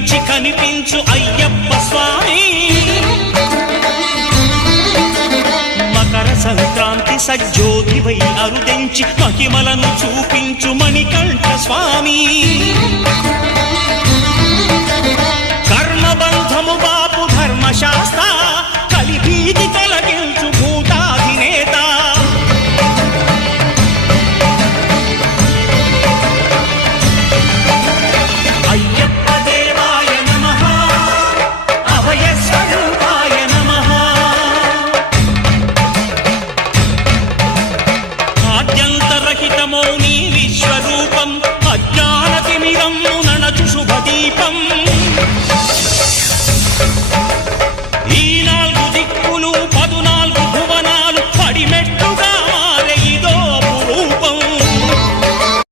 కనిపించి కనిపించు అయ్యప్ప స్వామి మకర సంక్రాంతి సజ్జోతివై అరుదెంచి మహిమలను చూపించు మణికంఠ స్వామి